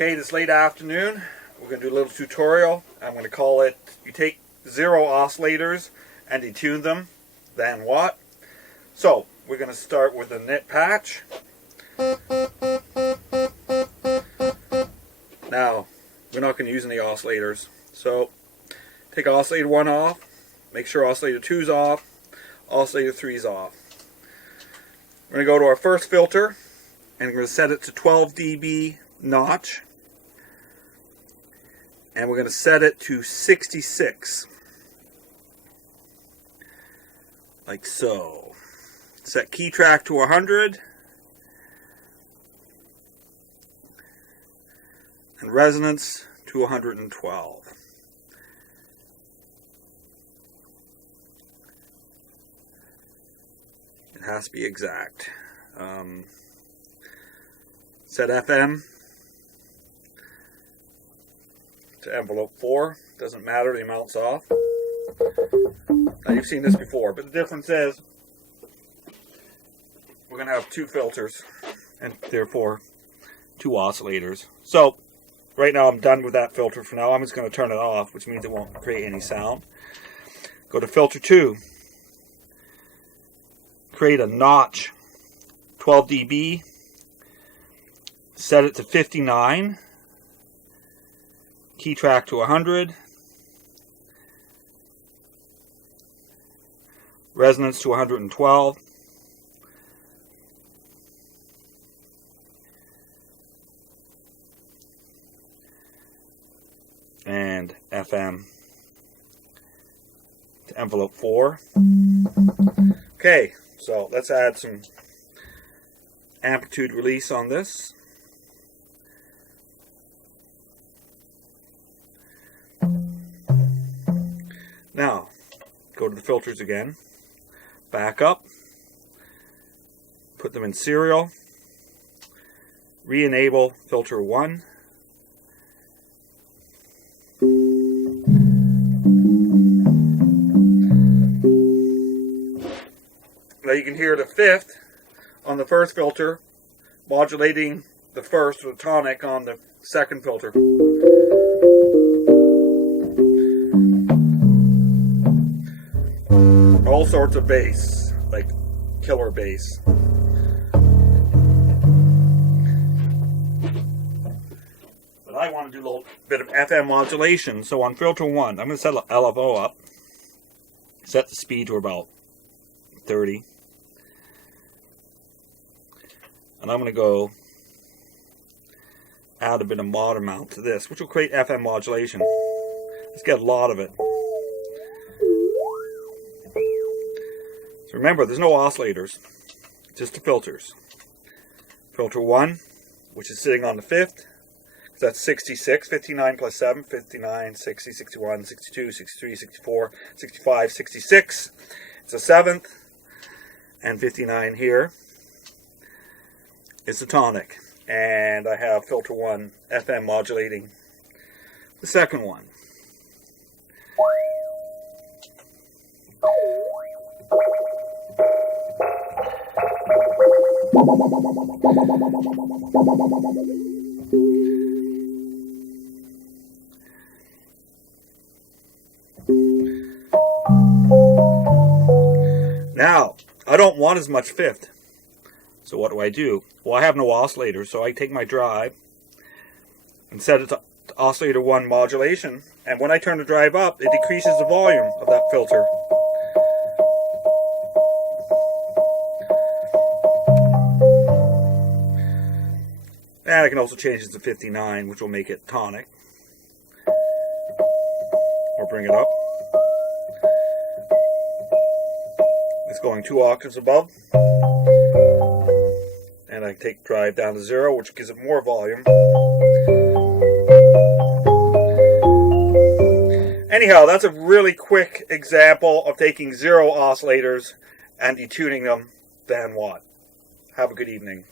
Okay, this late afternoon, we're going to do a little tutorial. I'm going to call it, you take 0 oscillators and detune them, then what? So, we're going to start with a knit patch. Now, we're not going to use any oscillators. So, take oscillator 1 off, make sure oscillator 2 is off, oscillator 3 is off. We're going to go to our first filter, and we're going to set it to 12 dB notch. And we're going to set it to 66. Like so. Set key track to 100. And resonance to 112. It has to be exact. Set FM to envelope 4. Doesn't matter, the amount's off. Now you've seen this before, but the difference is we're going to have 2 filters and therefore 2 oscillators. So right now I'm done with that filter for now. I'm just going to turn it off, which means it won't create any sound. Go to filter 2. Create a notch, 12 dB. Set it to 59. Key track to 100. Resonance to 112. And FM to envelope 4. Okay, so let's add some amplitude release on this. Now, go to the filters again, back up, put them in serial, re-enable filter 1. Now you can hear the 5th on the first filter modulating the first or the tonic on the second filter. All sorts of bass, like killer bass. But I want to do a little bit of FM modulation, so on filter 1, I'm going to set LFO up, set the speed to about 30, and I'm going to go add a bit of mod amount to this, which will create FM modulation. Let's get a lot of it. So remember, there's no oscillators, just the filters. Filter 1, which is sitting on the 5th, that's 66, 59 plus 7, 59, 60, 61, 62, 63, 64, 65, 66. It's a 7th, and 59 here is the tonic. And I have filter 1, FM modulating the second one. Now, I don't want as much 5th. So what do? Well, I have no oscillator, so I take my drive and set it to oscillator 1 modulation. And when I turn the drive up, it decreases the volume of that filter. And I can also change it to 59, which will make it tonic. Or bring it up. It's going 2 octaves above. And I take drive down to 0, which gives it more volume. Anyhow, that's a really quick example of taking 0 oscillators and detuning them, then what? Have a good evening.